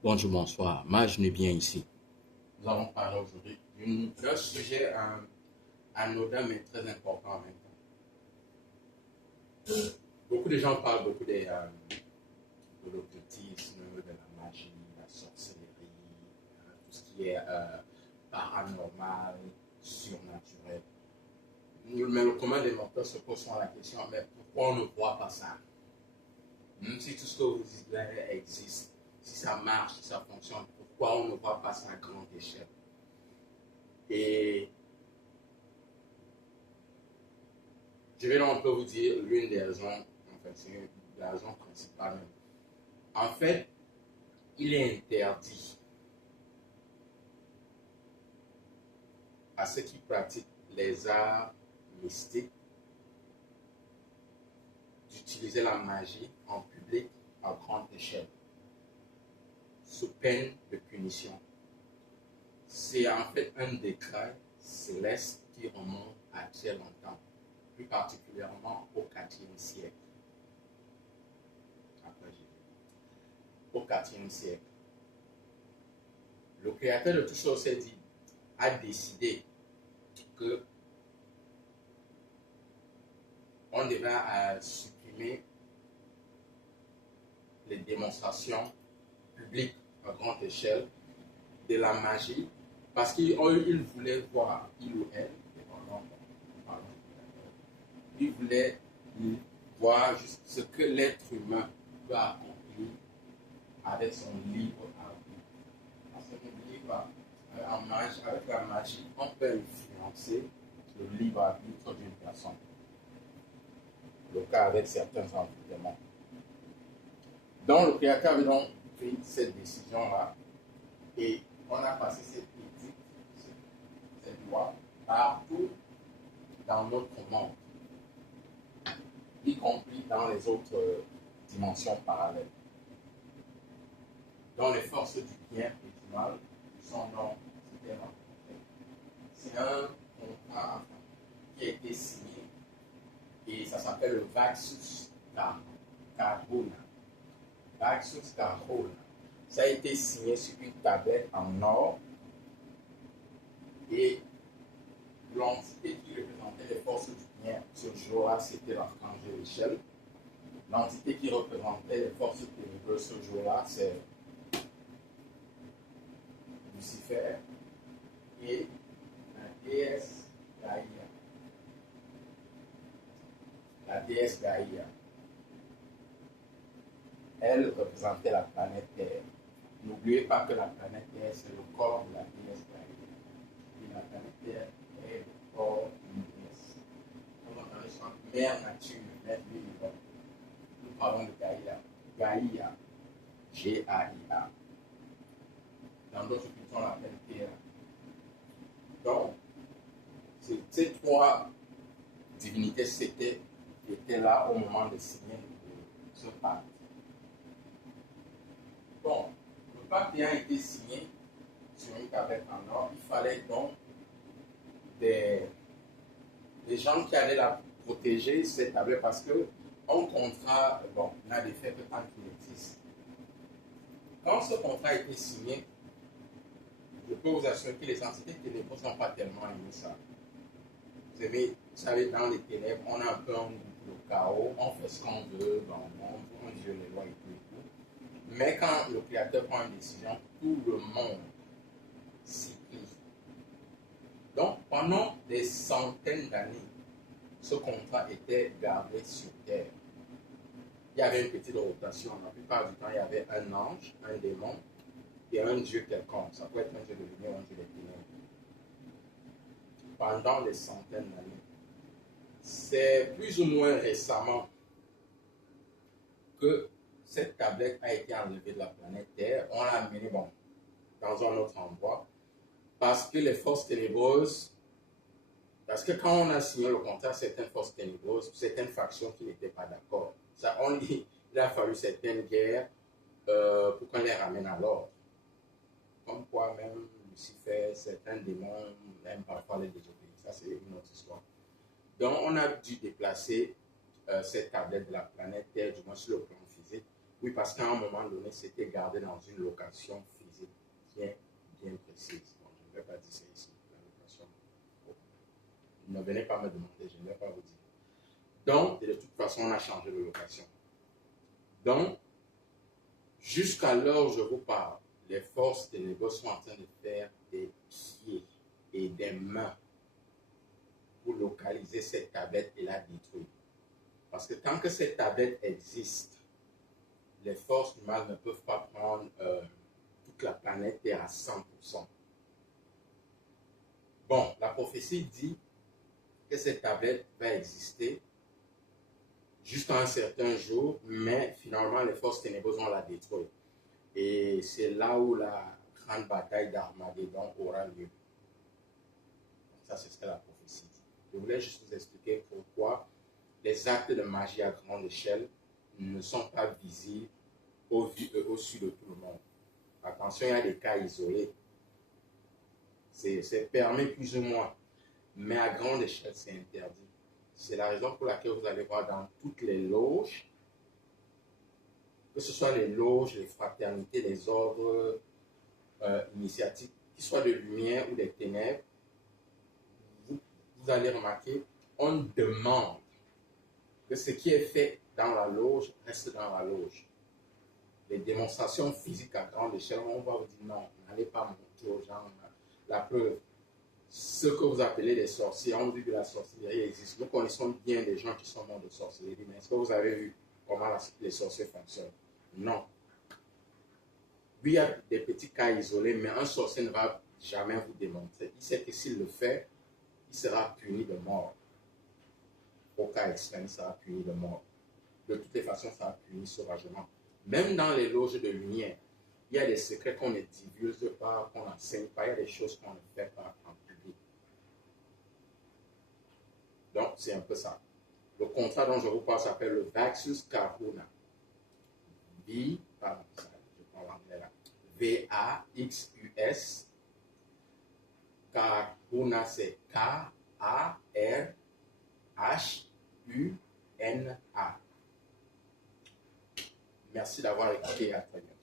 Bonjour, bonsoir. Moi, je n'ai bien ici. Nous allons parler aujourd'hui d'un sujet anodin mais très important en même temps. Beaucoup de gens parlent beaucoup de l'occultisme, de la magie, de la sorcellerie, tout ce qui est paranormal, surnaturel. Mais le commun des mortels se pose souvent la question, mais pourquoi on ne voit pas ça? Même si tout ce que vous dites là existe, si ça marche, si ça fonctionne, pourquoi on ne voit pas ça à grande échelle? Et je vais donc un peu vous dire l'une des raisons, en fait, c'est la raison principale même. En fait, il est interdit à ceux qui pratiquent les arts mystiques d'utiliser la magie en public à grande échelle, sous peine de punition. C'est en fait un décret céleste qui remonte à très longtemps, plus particulièrement au IVe siècle, après Jésus. Au IVe siècle. Le créateur de toutes choses s'est dit, a décidé que on devrait supprimer les démonstrations publiques à grande échelle de la magie parce qu'il voulait voir, il ou elle, il voulait voir juste ce que l'être humain peut accomplir avec son libre arbitre. Parce que n'oubliez pas, avec la magie, on peut influencer le libre arbitre d'une personne. Le cas avec certains environnements. Donc, le créateur avait donc pris cette décision-là et on a passé cette éthique, cette loi, partout dans notre monde, y compris dans les autres dimensions parallèles. Donc, les forces du bien et du mal sont donc différentes. C'est un contrat qui a été signé et ça s'appelle le Vaxus Carona. Vaxus Carona. Ça a été signé sur une tablette en or et l'entité qui représentait les forces du bien ce jour-là, c'était l'archange Michel. L'entité qui représentait les forces ténébreuses ce jour-là, c'est Lucifer et la déesse Gaïa. La déesse Gaïa. Elle représentait la planète Terre. N'oubliez pas que la planète Terre, c'est le corps de la déesse Gaïa. Et la planète Terre est le corps d'une déesse. On entend son mère nature, mère vivante. Nous parlons de Gaïa. Gaïa. G-A-I-A. Dans d'autres cultures, on l'appelle Terra. Donc, ces trois divinités étaient là au moment de signer ce pacte. Bon, le pacte ayant été signé sur une tablette en or, il fallait donc des gens qui allaient la protéger, cette tablette, parce que un contrat, bon, n'a d'effet que tant qu'il existe. Quand ce contrat a été signé, je peux vous assurer que les entités ténébreuses n'ont pas tellement aimé ça. Vous savez, dans les ténèbres, on a un peu le chaos, on fait ce qu'on veut dans le monde, on viole les lois et tout et tout. Mais quand le créateur prend une décision, tout le monde s'y plie. Donc, pendant des centaines d'années, ce contrat était gardé sur terre. Il y avait une petite rotation. La plupart du temps, il y avait un ange, un démon et un dieu quelconque. Ça peut être un dieu de lumière ou un dieu des ténèbres. Pendant des centaines d'années. C'est plus ou moins récemment que cette tablette a été enlevée de la planète Terre. On l'a amenée dans un autre endroit parce que les forces ténébreuses, parce que quand on a signé le contrat, certaines forces ténébreuses, certaines factions qui n'étaient pas d'accord, il a fallu certaines guerres pour qu'on les ramène à l'ordre. Comme quoi même Lucifer, certains démons aiment parfois les désobéir. Ça, c'est une autre histoire. Donc, on a dû déplacer cette tablette de la planète Terre, du moins sur le plan physique, Oui, parce qu'à un moment donné, c'était gardé dans une location physique bien précise. Bon, je ne vais pas dire ça ici. La location. Bon, ne venez pas me demander, je ne vais pas vous dire. Donc, de toute façon, on a changé de location. Donc, jusqu'à l'heure où je vous parle, les forces ténébreuses sont en train de faire des pieds et des mains pour localiser cette tablette et la détruire. Parce que tant que cette tablette existe, les forces du mal ne peuvent pas prendre toute la planète Terre à 100%. Bon, la prophétie dit que cette tablette va exister jusqu'à un certain jour, mais finalement les forces ténébreuses vont la détruire. Et c'est là où la grande bataille d'Armageddon aura lieu. Ça, c'est ce que la prophétie dit. Je voulais juste vous expliquer pourquoi les actes de magie à grande échelle ne sont pas visibles au-dessus de tout le monde. Attention, il y a des cas isolés. C'est permis plus ou moins. Mais à grande échelle, c'est interdit. C'est la raison pour laquelle vous allez voir dans toutes les loges, que ce soit les loges, les fraternités, les ordres initiatiques, qu'ils soient de lumière ou des ténèbres, vous allez remarquer, on demande que ce qui est fait dans la loge reste dans la loge. Les démonstrations physiques à grande échelle, on va vous dire non, n'allez pas montrer aux gens la preuve. Ce que vous appelez les sorciers, on dit que la sorcellerie existe. Nous connaissons bien des gens qui sont morts de sorcellerie, mais est-ce que vous avez vu comment les sorciers fonctionnent? Non. Oui, il y a des petits cas isolés, mais un sorcier ne va jamais vous démontrer. Il sait que s'il le fait, il sera puni de mort. Au cas extrême, il sera puni de mort. De toutes les façons, ça sera puni sauvagement. Même dans les loges de lumière, il y a des secrets qu'on ne divulgue pas, qu'on n'enseigne pas, il y a des choses qu'on ne fait pas en public. Donc, c'est un peu ça. Le contrat dont je vous parle s'appelle le Vaxus Kahuna. Pardon, je prends l'anglais là. V-A-X-U-S. Kahuna, c'est K-A-R-H-U-N-A. Merci d'avoir écouté. À très bientôt.